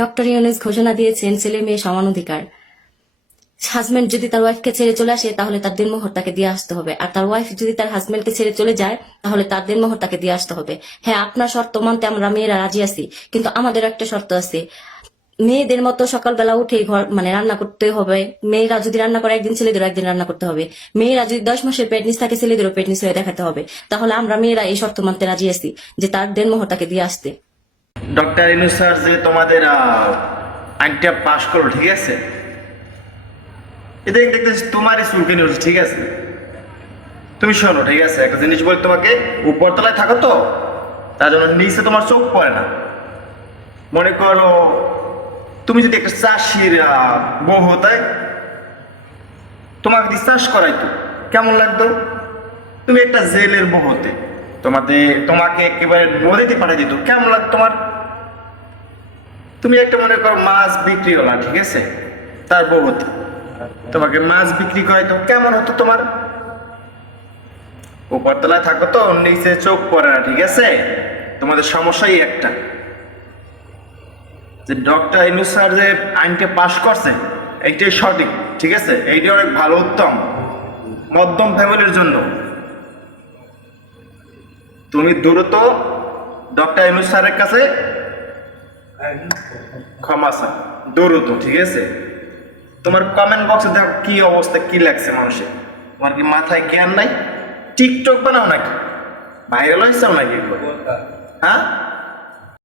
Doctor Yunus ঘোষণা দিয়েছেন ছেলে মেয়ে সমান অধিকার। হাজবেন্ড যদি তার ওয়াইফকে ছেড়ে চলে আসে তাহলে তার দিনমোহর তাকে দিয়ে আসতে হবে, আর তার ওয়াইফ যদি তার হাজবেন্ডকে ছেড়ে চলে যায় তাহলে তার দিনমোহর তাকে দিয়ে আসতে হবে। হ্যাঁ, আপনার শর্ত মানতে আমরা মেয়েরা রাজি আছি, কিন্তু আমাদের একটা শর্ত আছে। মেয়েদের মতো সকালবেলা উঠে ঘর রান্না করতে হবে। মেয়েরা যদি রান্না করে একদিন, ছেলেদেরও একদিন রান্না করতে হবে। মেয়েরা যদি 10 মাসের প্রেগনেন্স থাকে, ছেলেদেরও প্রেগনেন্স হয়ে দেখাতে হবে। তাহলে আমরা মেয়েরা এই শর্ত মানতে রাজি আছি যে তার দিনমোহর তাকে দিয়ে আসতে। ডক্টর ইউনূস স্যার যে তোমাদের আইনটা পাশ করো, ঠিক আছে, এটা দেখতেছি তোমারই চুলকে নিউজ, ঠিক আছে। তুমি শোনো, ঠিক আছে, একটা জিনিস বলি তোমাকে, উপরতলায় থাকো তো, তার জন্য নিচে তোমার চোখ পড়ে না। মনে করো তুমি যদি একটা চাষির বউ হতে, তোমাকে যদি চাষ করাইতো কেমন লাগতো? তুমি একটা জেলের বউ হতে, তোমাকে একেবারে নদীতে পাঠিয়ে দিত, কেমন লাগতো তোমার? তুমি একটা মনে করো মাছ বিক্রি হলা, ঠিক আছে, তার বউ হতে, তোমাকে মাছ বিক্রি করাইতো, কেমন হতো তোমার? উপরতলায় থাকো তো, নিচে চোখ পড়ে না, ঠিক আছে। তোমাদের সমস্যাই একটা, যে ডক্টর ইউনূস স্যার যে আইনটা পাশ করছে এইটাই সঠিক, ঠিক আছে, এইটা অনেক ভালো, উত্তম, মধ্যম ফ্যামিলির জন্য। তুমি দ্রুত ডক্টর ইউনূস স্যারের কাছে ক্ষমা চাও, দ্রুত, ঠিক আছে। তোমার কমেন্ট বক্সে দেখো কি অবস্থা, কি লাগছে মানুষের। তোমার কি মাথায় জ্ঞান নাই? টিকটক বানাও নাকি? ভাইরাল হয়েছে নাকি? হ্যাঁ,